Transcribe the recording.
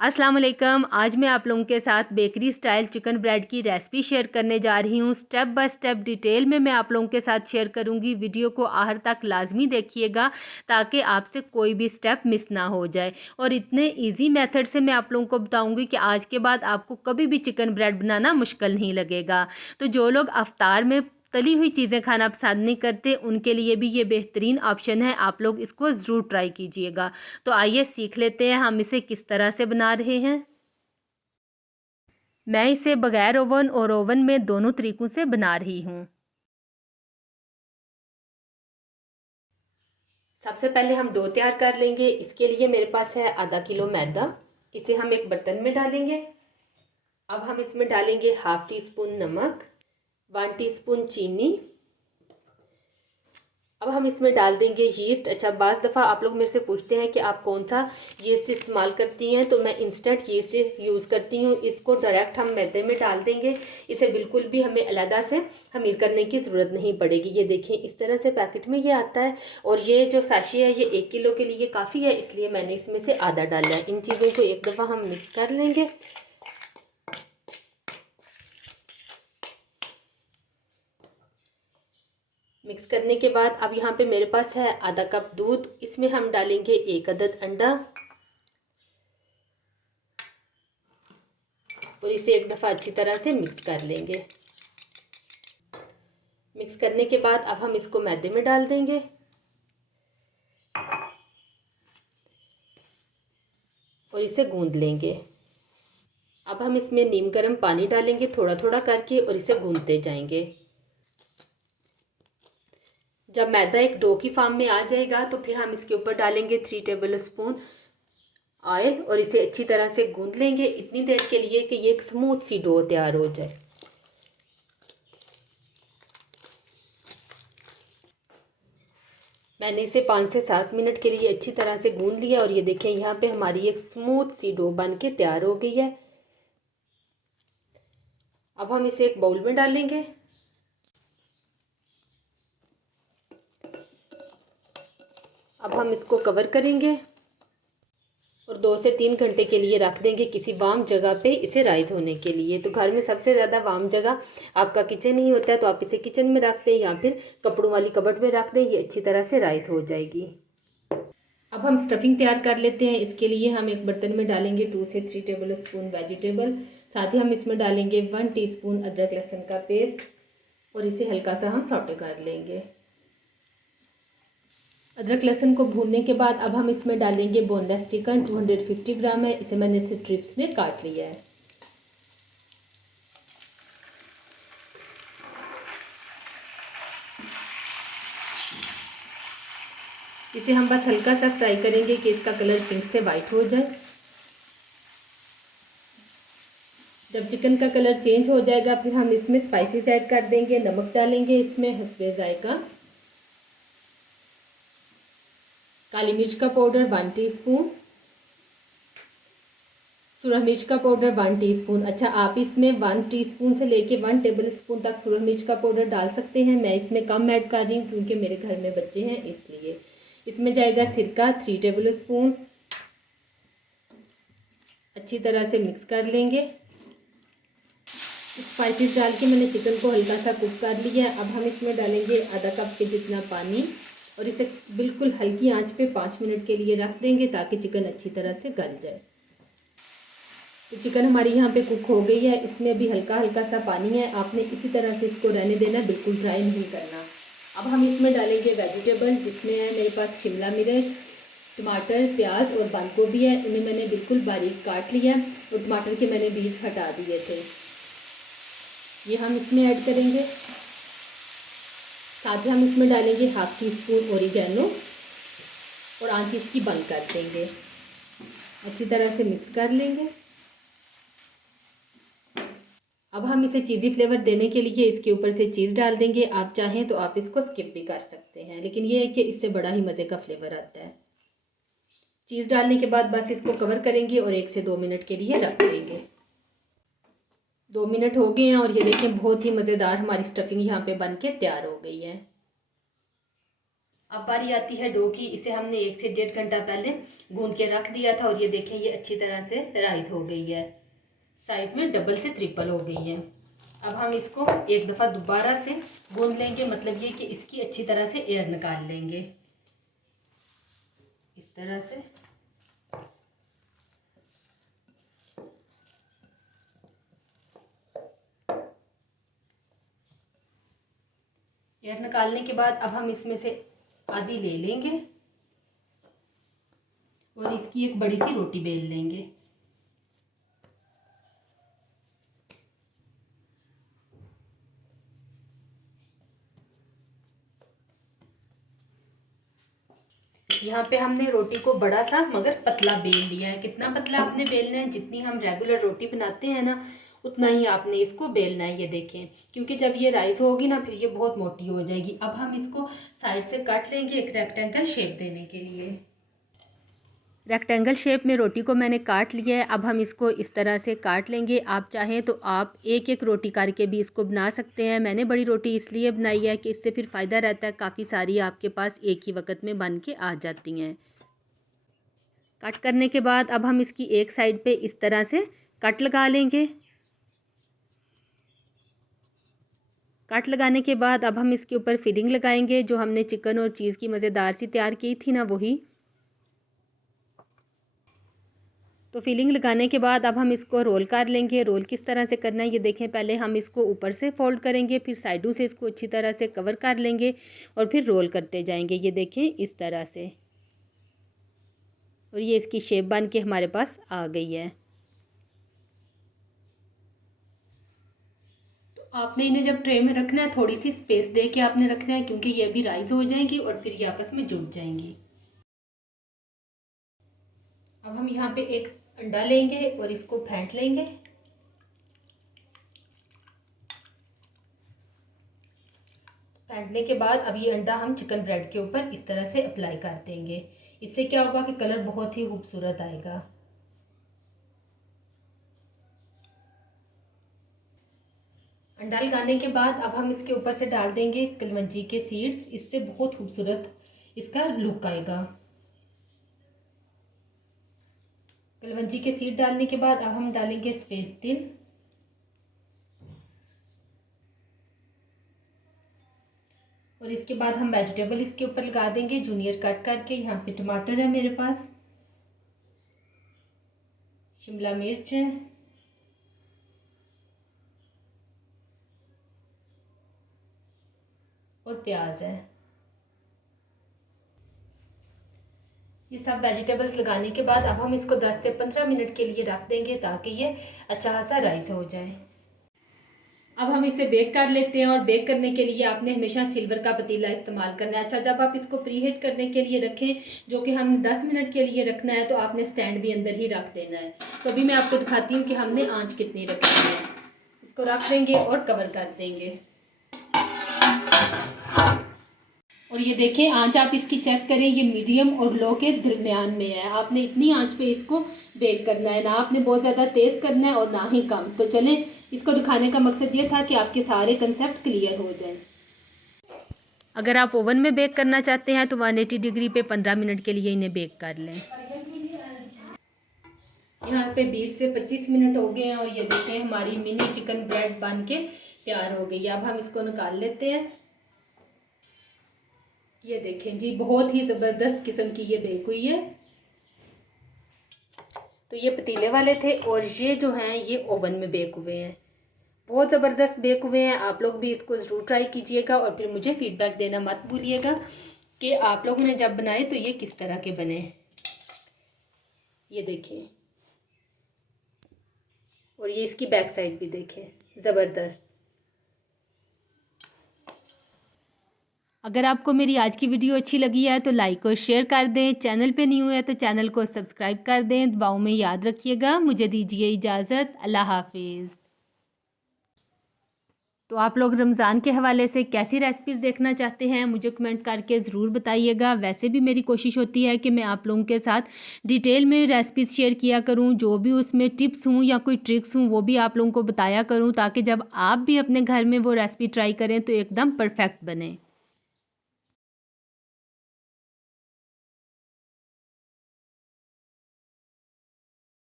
अस्सलाम वालेकुम। आज मैं आप लोगों के साथ बेकरी स्टाइल चिकन ब्रेड की रेसिपी शेयर करने जा रही हूँ। स्टेप बाय स्टेप डिटेल में मैं आप लोगों के साथ शेयर करूँगी। वीडियो को आखिर तक लाजमी देखिएगा ताकि आपसे कोई भी स्टेप मिस ना हो जाए। और इतने इजी मेथड से मैं आप लोगों को बताऊँगी कि आज के बाद आपको कभी भी चिकन ब्रेड बनाना मुश्किल नहीं लगेगा। तो जो लोग अफ्तार में तली हुई चीज़ें खाना पसंद नहीं करते उनके लिए भी ये बेहतरीन ऑप्शन है। आप लोग इसको ज़रूर ट्राई कीजिएगा। तो आइए सीख लेते हैं हम इसे किस तरह से बना रहे हैं। मैं इसे बगैर ओवन और ओवन में दोनों तरीक़ों से बना रही हूँ। सबसे पहले हम डो तैयार कर लेंगे। इसके लिए मेरे पास है आधा किलो मैदा। इसे हम एक बर्तन में डालेंगे। अब हम इसमें डालेंगे हाफ़ टी स्पून नमक, 1 टीस्पून चीनी। अब हम इसमें डाल देंगे यीस्ट। अच्छा, बाज़ दफ़ा आप लोग मेरे से पूछते हैं कि आप कौन सा यीस्ट इस्तेमाल करती हैं, तो मैं इंस्टेंट यीस्ट यूज़ करती हूँ। इसको डायरेक्ट हम मैदे में डाल देंगे। इसे बिल्कुल भी हमें अलग से खमीर करने की ज़रूरत नहीं पड़ेगी। ये देखिए इस तरह से पैकेट में ये आता है। और ये जो साशी है ये 1 किलो के लिए काफ़ी है, इसलिए मैंने इसमें से आधा डाला है। इन चीज़ों को एक दफ़ा हम मिक्स कर लेंगे। मिक्स करने के बाद अब यहाँ पे मेरे पास है आधा कप दूध। इसमें हम डालेंगे 1 अदद अंडा और इसे एक दफ़ा अच्छी तरह से मिक्स कर लेंगे। मिक्स करने के बाद अब हम इसको मैदे में डाल देंगे और इसे गूंद लेंगे। अब हम इसमें नीम गर्म पानी डालेंगे थोड़ा थोड़ा करके और इसे गूंदते जाएंगे। जब मैदा एक डो की फॉर्म में आ जाएगा तो फिर हम इसके ऊपर डालेंगे 3 टेबल स्पून ऑयल और इसे अच्छी तरह से गूंद लेंगे इतनी देर के लिए कि ये एक स्मूथ सी डो तैयार हो जाए। मैंने इसे 5 से 7 मिनट के लिए अच्छी तरह से गूंद लिया और ये देखें यहाँ पे हमारी एक स्मूथ सी डो बन के तैयार हो गई है। अब हम इसे एक बाउल में डालेंगे। अब हम इसको कवर करेंगे और 2 से 3 घंटे के लिए रख देंगे किसी वार्म जगह पे इसे राइज़ होने के लिए। तो घर में सबसे ज़्यादा वार्म जगह आपका किचन ही होता है, तो आप इसे किचन में रख दें या फिर कपड़ों वाली कबर्ड में रख दें। ये अच्छी तरह से राइज़ हो जाएगी। अब हम स्टफिंग तैयार कर लेते हैं। इसके लिए हम एक बर्तन में डालेंगे 2 से 3 टेबल स्पून वेजिटेबल। साथ ही हम इसमें डालेंगे 1 टीस्पून अदरक लहसुन का पेस्ट और इसे हल्का सा हम सौटे कर लेंगे। अदरक लहसुन को भूनने के बाद अब हम इसमें डालेंगे बोनलेस चिकन 250 ग्राम है। इसे मैंने स्ट्रिप्स में काट लिया है। इसे हम बस हल्का सा फ्राई करेंगे कि इसका कलर पिंक से वाइट हो जाए। जब चिकन का कलर चेंज हो जाएगा फिर हम इसमें स्पाइसेस ऐड कर देंगे। नमक डालेंगे इसमें हस्बे जायका, काली मिर्च का पाउडर 1 टीस्पून, सूरज मिर्च का पाउडर 1 टीस्पून। अच्छा, आप इसमें 1 टीस्पून से लेके 1 टेबल स्पून तक सूरज मिर्च का पाउडर डाल सकते हैं। मैं इसमें कम ऐड कर रही हूँ क्योंकि मेरे घर में बच्चे हैं इसलिए। इसमें जाएगा सिरका 3 टेबल स्पून। अच्छी तरह से मिक्स कर लेंगे। स्पाइसेस डाल के मैंने चिकन को हल्का सा कुक कर लिया है। अब हम इसमें डालेंगे आधा कप के जितना पानी और इसे बिल्कुल हल्की आंच पे 5 मिनट के लिए रख देंगे ताकि चिकन अच्छी तरह से गल जाए। तो चिकन हमारी यहाँ पे कुक हो गई है। इसमें भी हल्का हल्का सा पानी है। आपने इसी तरह से इसको रहने देना, बिल्कुल ड्राई नहीं करना। अब हम इसमें डालेंगे वेजिटेबल, जिसमें है मेरे पास शिमला मिर्च, टमाटर, प्याज और बंद गोभी है। इन्हें मैंने बिल्कुल बारीक काट लिया और टमाटर के मैंने बीज हटा दिए थे। ये हम इसमें ऐड करेंगे। साथ ही हम इसमें डालेंगे हाफ़ टी स्पून ओरिगैनो और आंच इसकी बंद कर देंगे। अच्छी तरह से मिक्स कर लेंगे। अब हम इसे चीज़ी फ्लेवर देने के लिए इसके ऊपर से चीज़ डाल देंगे। आप चाहें तो आप इसको स्किप भी कर सकते हैं, लेकिन ये है कि इससे बड़ा ही मज़े का फ्लेवर आता है। चीज़ डालने के बाद बस इसको कवर करेंगे और 1 से 2 मिनट के लिए रख देंगे। 2 मिनट हो गए हैं और ये देखें बहुत ही मज़ेदार हमारी स्टफिंग यहाँ पे बन के तैयार हो गई है। अब बारी आती है डो की। इसे हमने 1 से 1.5 घंटा पहले गूंद के रख दिया था और ये देखें ये अच्छी तरह से राइस हो गई है, साइज़ में डबल से ट्रिपल हो गई है। अब हम इसको एक दफ़ा दोबारा से गूंद लेंगे, मतलब ये कि इसकी अच्छी तरह से एयर निकाल लेंगे इस तरह से। एयर निकालने के बाद अब हम इसमें से आधी ले लेंगे और इसकी एक बड़ी सी रोटी बेल लेंगे। यहाँ पे हमने रोटी को बड़ा सा मगर पतला बेल लिया है। कितना पतला आपने बेलना है, जितनी हम रेगुलर रोटी बनाते हैं ना उतना ही आपने इसको बेलना है। ये देखें, क्योंकि जब ये राइस होगी ना फिर ये बहुत मोटी हो जाएगी। अब हम इसको साइड से काट लेंगे एक रेक्टेंगल शेप देने के लिए। रेक्टेंगल शेप में रोटी को मैंने काट लिया है। अब हम इसको इस तरह से काट लेंगे। आप चाहें तो आप एक एक रोटी करके भी इसको बना सकते हैं। मैंने बड़ी रोटी इसलिए बनाई है कि इससे फिर फ़ायदा रहता है, काफ़ी सारी आपके पास एक ही वक्त में बन के आ जाती हैं। कट करने के बाद अब हम इसकी एक साइड पे इस तरह से कट लगा लेंगे। कट लगाने के बाद अब हम इसके ऊपर फिलिंग लगाएंगे। जो हमने चिकन और चीज़ की मज़ेदार सी तैयार की थी ना, वही। तो फिलिंग लगाने के बाद अब हम इसको रोल कर लेंगे। रोल किस तरह से करना है ये देखें। पहले हम इसको ऊपर से फोल्ड करेंगे, फिर साइडों से इसको अच्छी तरह से कवर कर लेंगे और फिर रोल करते जाएंगे। ये देखें इस तरह से, और ये इसकी शेप बन के हमारे पास आ गई है। तो आपने इन्हें जब ट्रे में रखना है थोड़ी सी स्पेस दे के आपने रखना है, क्योंकि ये भी राइस हो जाएंगी और फिर ये आपस में जुड़ जाएंगी। अब हम यहाँ पे एक अंडा लेंगे और इसको फेंट लेंगे। फेंटने के बाद अब ये अंडा हम चिकन ब्रेड के ऊपर इस तरह से अप्लाई कर देंगे। इससे क्या होगा कि कलर बहुत ही खूबसूरत आएगा। अंडा लगाने के बाद अब हम इसके ऊपर से डाल देंगे कलवंजी के सीड्स। इससे बहुत खूबसूरत इसका लुक आएगा। कलवंजी के सीड डालने के बाद अब हम डालेंगे सफ़ेद तिल, और इसके बाद हम वेजिटेबल इसके ऊपर लगा देंगे जूनियर कट करके। यहाँ पे टमाटर है मेरे पास, शिमला मिर्च है, और प्याज है। ये सब वेजिटेबल्स लगाने के बाद अब हम इसको 10 से 15 मिनट के लिए रख देंगे ताकि ये अच्छा खासा राइस हो जाए। अब हम इसे बेक कर लेते हैं, और बेक करने के लिए आपने हमेशा सिल्वर का पतीला इस्तेमाल करना है। अच्छा, जब आप इसको प्रीहीट करने के लिए रखें, जो कि हमने 10 मिनट के लिए रखना है, तो आपने स्टैंड भी अंदर ही रख देना है। तो अभी मैं आपको दिखाती हूँ कि हमने आंच कितनी रखनी है। इसको रख देंगे और कवर कर देंगे। और ये देखें आंच आप इसकी चेक करें, ये मीडियम और लो के दरमियान में है। आपने इतनी आंच पे इसको बेक करना है, ना आपने बहुत ज़्यादा तेज़ करना है और ना ही कम। तो चलें, इसको दिखाने का मकसद ये था कि आपके सारे कंसेप्ट क्लियर हो जाएं। अगर आप ओवन में बेक करना चाहते हैं तो 180 डिग्री पे 15 मिनट के लिए इन्हें बेक कर लें। यहाँ पे 20 से 25 मिनट हो गए हैं और ये देखें हमारी मिनी चिकन ब्रेड बन के तैयार हो गई है। अब हम इसको निकाल लेते हैं। ये देखें जी, बहुत ही ज़बरदस्त किस्म की ये बेक हुई है। तो ये पतीले वाले थे और ये जो हैं ये ओवन में बेक हुए हैं। बहुत ज़बरदस्त बेक हुए हैं। आप लोग भी इसको ज़रूर ट्राई कीजिएगा और फिर मुझे फ़ीडबैक देना मत भूलिएगा कि आप लोगों ने जब बनाए तो ये किस तरह के बने। ये देखिए, और ये इसकी बैक साइड भी देखें, ज़बरदस्त। अगर आपको मेरी आज की वीडियो अच्छी लगी है तो लाइक और शेयर कर दें। चैनल पे नहीं हुए हैं तो चैनल को सब्सक्राइब कर दें। दुआओं में याद रखिएगा। मुझे दीजिए इजाज़त। अल्लाह हाफिज़। तो आप लोग रमज़ान के हवाले से कैसी रेसिपीज़ देखना चाहते हैं मुझे कमेंट करके ज़रूर बताइएगा। वैसे भी मेरी कोशिश होती है कि मैं आप लोगों के साथ डिटेल में रेसिपीज़ शेयर किया करूं, जो भी उसमें टिप्स हों या कोई ट्रिक्स हों वो भी आप लोगों को बताया करूं, ताकि जब आप भी अपने घर में वो रेसिपी ट्राई करें तो एकदम परफेक्ट बने।